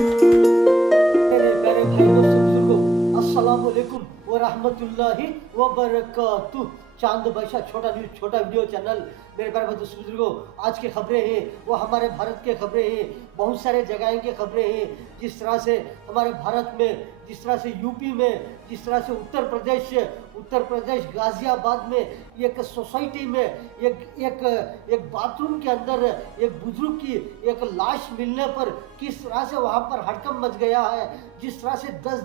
मेरे प्यारे भाई दोस्तों बुजुर्गों, अस्सलाम वालेकुम व रहमतुल्लाहि व बरकातुह। चांद बादशाह छोटा न्यूज छोटा वीडियो चैनल। मेरे प्यारे भाई दोस्तों बुजुर्गों, आज की खबरें हैं वो हमारे भारत के खबरें हैं। बहुत सारे जगह की खबरें हैं। जिस तरह से हमारे भारत में, जिस तरह से यूपी में, जिस तरह से उत्तर प्रदेश गाजियाबाद में एक सोसाइटी में एक एक एक बाथरूम के अंदर एक बुजुर्ग की एक लाश मिलने पर किस तरह से वहां पर हड़कंप मच गया है। जिस तरह से 10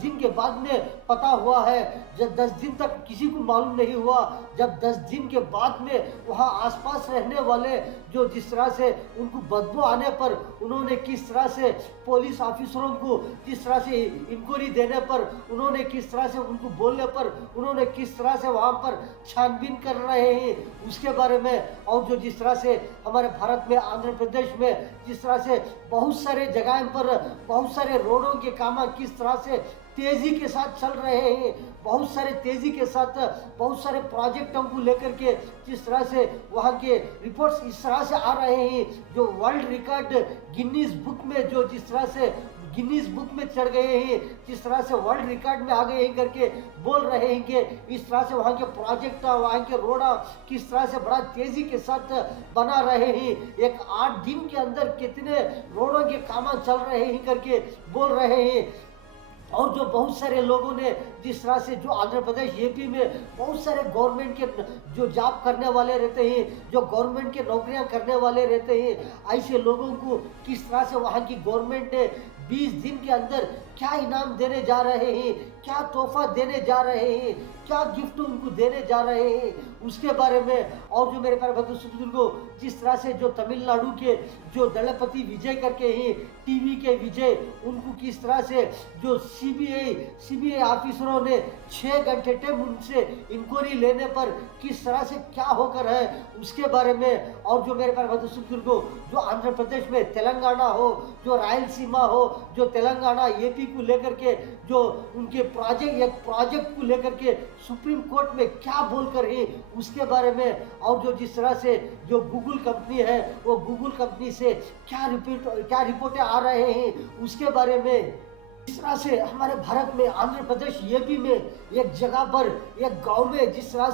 दिन के बाद में पता हुआ है, जब 10 दिन तक किसी को मालूम नहीं हुआ, जब 10 दिन के बाद में वहां आसपास रहने वाले जो जिस तरह से उनको बदबू आने पर उन्होंने किस तरह से पुलिस ऑफिसरों को जिस तरह से इंक्वायरी देने पर उन्होंने किस तरह से उनको बोलने पर उन्होंने किस तरह से वहां पर छानबीन कर रहे हैं उसके बारे में। और जो जिस तरह से हमारे भारत में आंध्र प्रदेश में जिस तरह से बहुत सारे जगह पर बहुत सारे रोडों के काम किस तरह से तेजी के साथ चल रहे हैं, बहुत सारे तेजी के साथ बहुत सारे प्रोजेक्टों को लेकर के जिस तरह से वहाँ के रिपोर्ट्स इस तरह से आ रहे हैं जो वर्ल्ड रिकॉर्ड गिनीज बुक में जो जिस तरह से गिनीज बुक में चढ़ गए हैं, जिस तरह से वर्ल्ड रिकॉर्ड में आ गए हैं करके बोल रहे हैं कि इस तरह से वहाँ के प्रोजेक्ट वहाँ के रोड किस तरह से बड़ा तेजी के साथ बना रहे हैं। एक 8 दिन के अंदर कितने रोडों के काम चल रहे हैं करके बोल रहे हैं। और जो बहुत सारे लोगों ने जिस तरह से जो आंध्र प्रदेश यूपी में बहुत सारे गवर्नमेंट के जो जॉब करने वाले रहते हैं, जो गवर्नमेंट के नौकरियां करने वाले रहते हैं, ऐसे लोगों को किस तरह से वहाँ की गवर्नमेंट ने 20 दिन के अंदर क्या इनाम देने जा रहे हैं, क्या तोहफा देने जा रहे हैं, क्या गिफ्ट उनको देने जा रहे हैं उसके बारे में। और जो मेरे प्यारे बुजुर्गों, जिस तरह से जो तमिलनाडु के जो दलपति विजय करके हैं, टीवी के विजय, उनको किस तरह से जो सीबीआई ऑफिसरों ने 6 घंटे टाइम उनसे इंक्वायरी लेने पर किस तरह से क्या होकर है उसके बारे में। और जो मेरे प्यारे बुजुर्गों, जो आंध्र प्रदेश में तेलंगाना हो, जो रायलसीमा हो, जो तेलंगाना एपी को लेकर के जो उनके प्रोजेक्ट को लेकर के सुप्रीम कोर्ट में क्या बोलकर है उसके बारे में। और जो जिस तरह से जो गूगल कंपनी है वो गूगल कंपनी से क्या रिपोर्टें आ रहे हैं उसके बारे में। इस तरह से हमारे भारत में आंध्र प्रदेश यूपी में एक जगह पर एक गांव में जिस तरह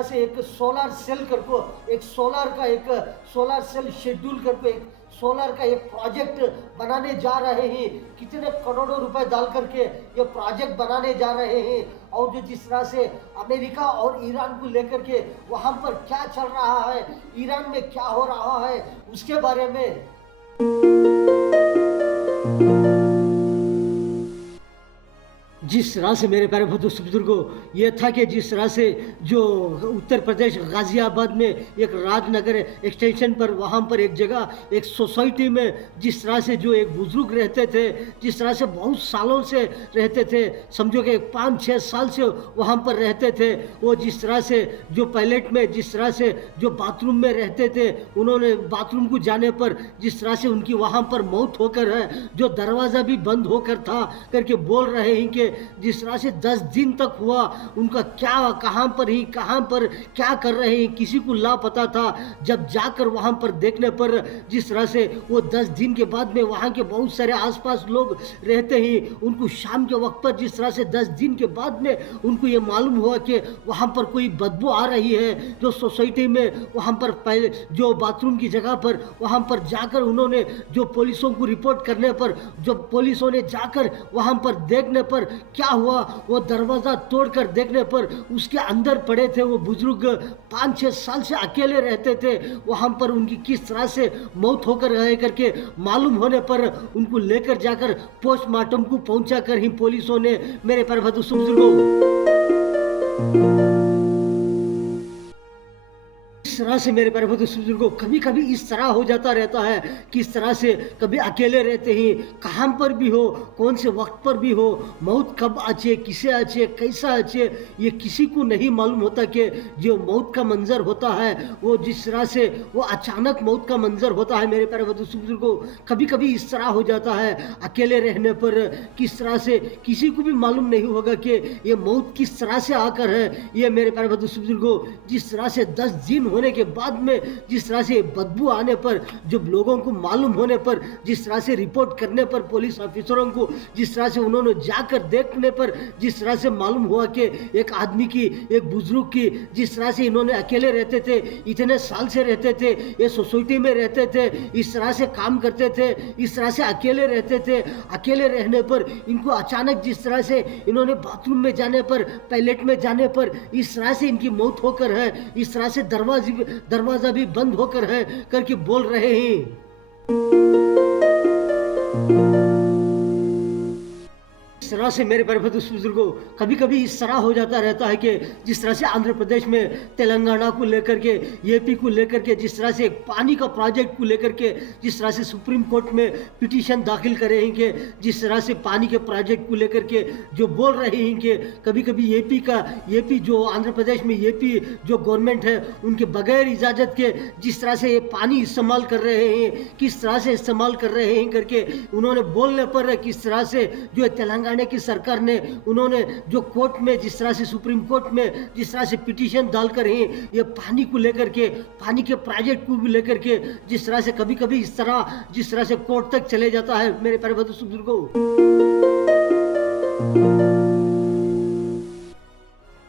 से एक सोलर सेल करको एक सोलर सेल शेड्यूल करके एक सोलर का एक प्रोजेक्ट बनाने जा रहे हैं। कितने करोड़ों रुपए डाल करके ये प्रोजेक्ट बनाने जा रहे हैं। और जो जिस तरह से अमेरिका और ईरान को लेकर के वहां पर क्या चल रहा है, ईरान में क्या हो रहा है उसके बारे में। जिस तरह से मेरे प्यारे बुजुर्गों, ये था कि जिस तरह से जो उत्तर प्रदेश गाजियाबाद में एक राजनगर एक्सटेंशन पर वहाँ पर एक जगह एक सोसाइटी में जिस तरह से जो एक बुजुर्ग रहते थे, जिस तरह से बहुत सालों से रहते थे, समझो कि 5-6 साल से वहाँ पर रहते थे। वो जिस तरह से जो टॉयलेट में जिस तरह से जो बाथरूम में रहते थे, उन्होंने बाथरूम को जाने पर जिस तरह से उनकी वहाँ पर मौत होकर है, जो दरवाज़ा भी बंद होकर था करके बोल रहे हैं कि जिस तरह से 10 दिन तक हुआ उनका क्या कहाँ पर क्या कर रहे हैं किसी को लापता था। जब जाकर वहाँ पर देखने पर जिस तरह से वो 10 दिन के बाद में वहाँ के बहुत सारे आसपास लोग रहते हैं, उनको शाम के वक्त पर जिस तरह से 10 दिन के बाद में उनको ये मालूम हुआ कि वहाँ पर कोई बदबू आ रही है। जो सोसाइटी में वहाँ पर पहले जो बाथरूम की जगह पर वहाँ पर जाकर उन्होंने जो पुलिसों को रिपोर्ट करने पर जो पुलिसों ने जाकर वहाँ पर देखने पर क्या हुआ, वो दरवाज़ा तोड़कर देखने पर उसके अंदर पड़े थे वो बुजुर्ग। 5-6 साल से अकेले रहते थे, वहाँ पर उनकी किस तरह से मौत होकर रहे करके मालूम होने पर उनको लेकर जाकर पोस्टमार्टम को पहुंचा कर ही पुलिसों ने मेरे पर बुजुर्गों इस तरह से मेरे प्यारे बुजुर्गों कभी कभी इस तरह हो जाता रहता है कि इस तरह से कभी अकेले रहते ही कहाँ पर भी हो, कौन से वक्त पर भी हो, मौत कब आचे, किसे आचे, कैसा आचे, ये किसी को नहीं मालूम होता कि जो मौत का मंजर होता है वो जिस तरह से वो अचानक मौत का मंजर होता है। मेरे प्यारे बुजुर्गों कभी कभी इस तरह हो जाता है अकेले रहने पर, किस तरह से किसी को भी मालूम नहीं होगा कि ये मौत किस तरह से आकर है। ये मेरे प्यारे बुजुर्गों जिस तरह से 10 दिन होने होने के बाद में जिस तरह से बदबू आने पर, जब लोगों को मालूम होने पर, जिस तरह से रिपोर्ट करने पर पुलिस ऑफिसरों को, जिस तरह से उन्होंने जाकर देखने पर जिस तरह से मालूम हुआ कि एक आदमी की, एक बुजुर्ग की, जिस तरह से इन्होंने अकेले रहते थे, इतने साल से रहते थे, ये सोसाइटी में रहते थे, इस तरह से काम करते थे, इस तरह से अकेले रहते थे। अकेले रहने पर इनको अचानक जिस तरह से इन्होंने बाथरूम में जाने पर, टॉयलेट में जाने पर इस तरह से इनकी मौत होकर है, इस तरह से दरवाजा भी बंद होकर है करके बोल रहे हैं। इस तरह से मेरे प्यारे बुजुर्गों, कभी कभी इस तरह हो जाता रहता है कि जिस तरह से आंध्र प्रदेश में तेलंगाना को लेकर के, यूपी को लेकर के, जिस तरह से पानी का प्रोजेक्ट को लेकर के जिस तरह से सुप्रीम कोर्ट में पिटीशन दाखिल करे हैं कि जिस तरह से पानी के प्रोजेक्ट को लेकर के जो बोल रहे हैं कि कभी कभी यूपी जो आंध्र प्रदेश में यूपी जो गवर्नमेंट है उनके बगैर इजाज़त के जिस तरह से ये पानी इस्तेमाल कर रहे हैं, किस तरह से इस्तेमाल कर रहे हैं करके उन्होंने बोलने पर किस तरह से जो तेलंगाना की सरकार ने, उन्होंने जो कोर्ट में जिस तरह से सुप्रीम कोर्ट में जिस तरह से पिटीशन डालकर है ये पानी को लेकर के, पानी के प्रोजेक्ट को लेकर के जिस तरह से कभी कभी इस तरह जिस तरह से कोर्ट तक चले जाता है मेरे प्यारे बुजुर्गों।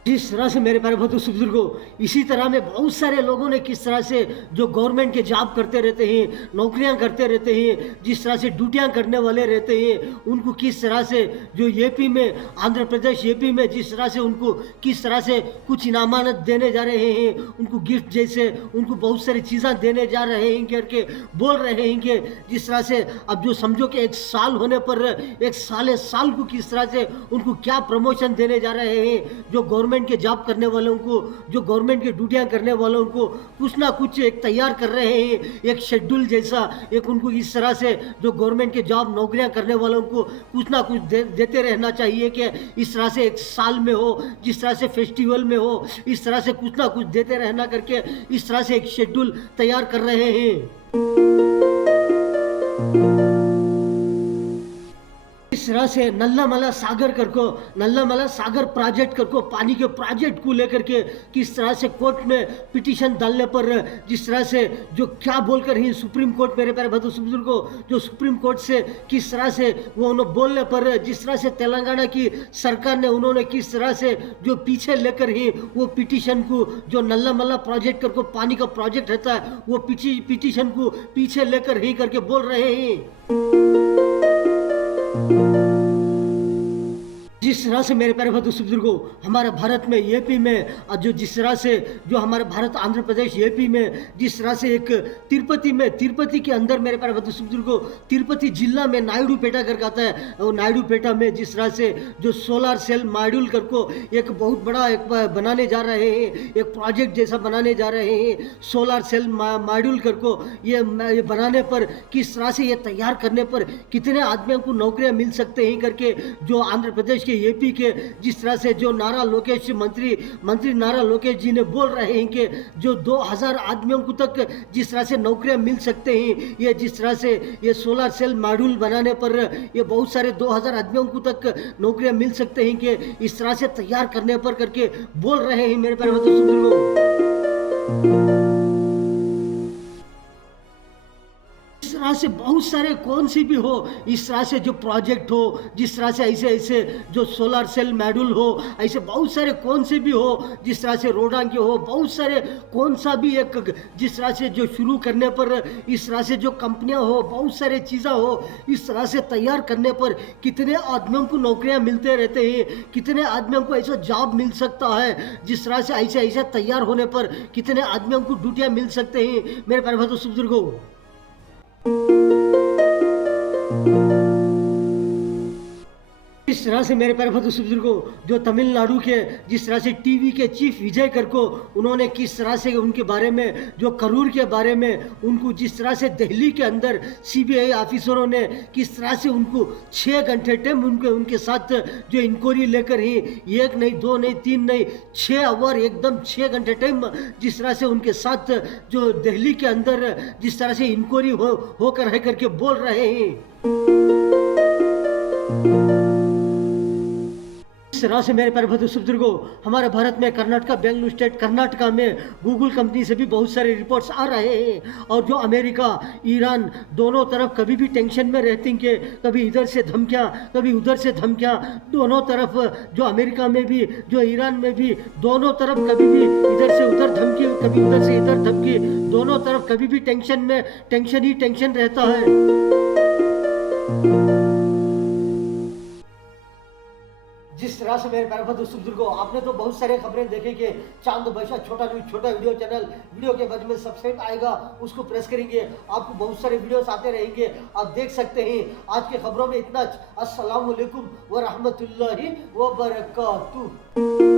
जिस तरह से मेरे प्यारे बुजुर्गों, इसी तरह में बहुत सारे लोगों ने किस तरह से जो गवर्नमेंट के जॉब करते रहते हैं, नौकरियां करते रहते हैं, जिस तरह से ड्यूटियां करने वाले रहते हैं, उनको किस तरह से जो यूपी में, आंध्र प्रदेश यूपी में जिस तरह से उनको किस तरह से कुछ इनामानत देने जा रहे हैं, उनको गिफ्ट जैसे उनको बहुत सारी चीज़ें देने जा रहे हैं करके बोल रहे हैं कि जिस तरह से अब जो समझो कि एक साल होने पर एक साल को किस तरह से उनको क्या प्रमोशन देने जा रहे हैं, जो गवर्नमेंट के जॉब करने वालों को, जो गवर्नमेंट की ड्यूटियां करने वालों को कुछ ना कुछ एक तैयार कर रहे हैं, एक शेड्यूल जैसा, एक उनको इस तरह से जो गवर्नमेंट के जॉब नौकरियां करने वालों को कुछ ना कुछ देते रहना चाहिए कि इस तरह से एक साल में हो, जिस तरह से फेस्टिवल में हो, इस तरह से कुछ ना कुछ देते रहना करके इस तरह से एक शेड्यूल तैयार कर रहे हैं। इस तरह से नल्लामला सागर प्रोजेक्ट करको, पानी के प्रोजेक्ट को लेकर के किस तरह से कोर्ट में पिटीशन डालने पर जिस तरह से जो क्या बोलकर ही सुप्रीम कोर्ट, मेरे प्यारे बुजुर्गों, जो सुप्रीम कोर्ट से किस तरह से वो उन्होंने बोलने पर जिस तरह से तेलंगाना की सरकार ने उन्होंने किस तरह से जो पीछे लेकर ही वो पिटीशन को, जो नल्लामला प्रोजेक्ट करको पानी का प्रोजेक्ट रहता है, वो पिटीशन को पीछे लेकर ही करके बोल रहे हैं। जिस तरह से मेरे प्यारे बुजुर्गों, हमारे भारत में यूपी में जो जिस तरह से जो हमारे भारत आंध्र प्रदेश यूपी में जिस तरह से एक तिरुपति के अंदर मेरे प्यारे बुजुर्गों, तिरुपति जिला में नायडूपेटा करके आता है, और नायडूपेटा में जिस तरह से जो सोलर सेल मॉड्यूल करको एक बहुत बड़ा एक बनाने जा रहे हैं, एक प्रोजेक्ट जैसा बनाने जा रहे हैं, सोलर सेल मॉड्यूल करको ये बनाने पर किस तरह से ये तैयार करने पर कितने आदमियों को नौकरियां मिल सकते हैं करके जो आंध्र प्रदेश के यूपी के जिस तरह से जो मंत्री नारा लोकेश जी ने बोल रहे हैं कि जो 2000 आदमियों को तक जिस तरह से नौकरियां मिल सकते हैं, ये जिस तरह से ये सोलर सेल मॉड्यूल बनाने पर ये बहुत सारे 2000 आदमियों को तक नौकरियां मिल सकते हैं कि इस तरह से तैयार करने पर करके बोल रहे हैं मेरे प्यारे बुजुर्गों। इस तरह से बहुत सारे कौन सी भी हो, इस तरह से जो प्रोजेक्ट हो, जिस तरह से ऐसे जो सोलर सेल मॉड्यूल हो, ऐसे बहुत सारे कौन से भी हो, जिस तरह से रोडा के हो, बहुत सारे कौन सा भी एक जिस तरह से जो शुरू करने पर इस तरह से जो कंपनियां हो, बहुत सारे चीज़ें हो, इस तरह से तैयार करने पर कितने आदमियों को नौकरियां मिलते रहते हैं, कितने आदमियों को ऐसा जॉब मिल सकता है, जिस तरह से ऐसे तैयार होने पर कितने आदमियों को ड्यूटियां मिल सकते हैं मेरे प्यारे बुजुर्गों। इस तरह से मेरे प्यारे बुजुर्गों, जो तमिलनाडु के जिस तरह से टीवी के चीफ विजय करको उन्होंने किस तरह से उनके बारे में, जो करूर के बारे में, उनको जिस तरह से दिल्ली के अंदर सीबीआई ऑफिसरों ने किस तरह से उनको 6 घंटे टाइम उनके साथ जो इंक्वायरी लेकर ही 1 नहीं 2 नहीं 3 नहीं 6 आवर एकदम 6 घंटे टाइम जिस तरह से उनके साथ जो दिल्ली के अंदर जिस तरह से इंक्वायरी होकर है करके बोल रहे हैं। इस तरह से मेरे प्यारे बुजुर्गों, हमारे भारत में कर्नाटका, बेंगलुरु स्टेट कर्नाटका में गूगल कंपनी से भी बहुत सारे रिपोर्ट्स आ रहे हैं। और जो अमेरिका, ईरान दोनों तरफ कभी भी टेंशन में रहती के, कभी इधर से धमकियाँ, कभी उधर से धमकियाँ, दोनों तरफ, जो अमेरिका में भी, जो ईरान में भी, दोनों तरफ कभी भी इधर से उधर धमकी, कभी उधर से इधर धमकी, दोनों तरफ कभी भी टेंशन में टेंशन ही टेंशन रहता है। जिस तरह से मेरे प्यारे बुजुर्गों, आपने तो बहुत सारे खबरें देखे कि चांद बैशा छोटा न्यूज, छोटा वीडियो चैनल, वीडियो के बाद में सब्सक्राइब आएगा, उसको प्रेस करेंगे, आपको बहुत सारे वीडियोस आते रहेंगे, आप देख सकते हैं। आज के खबरों में इतना। अस्सलाम वालेकुम व रहमतुल्लाहि व बरकातुहू।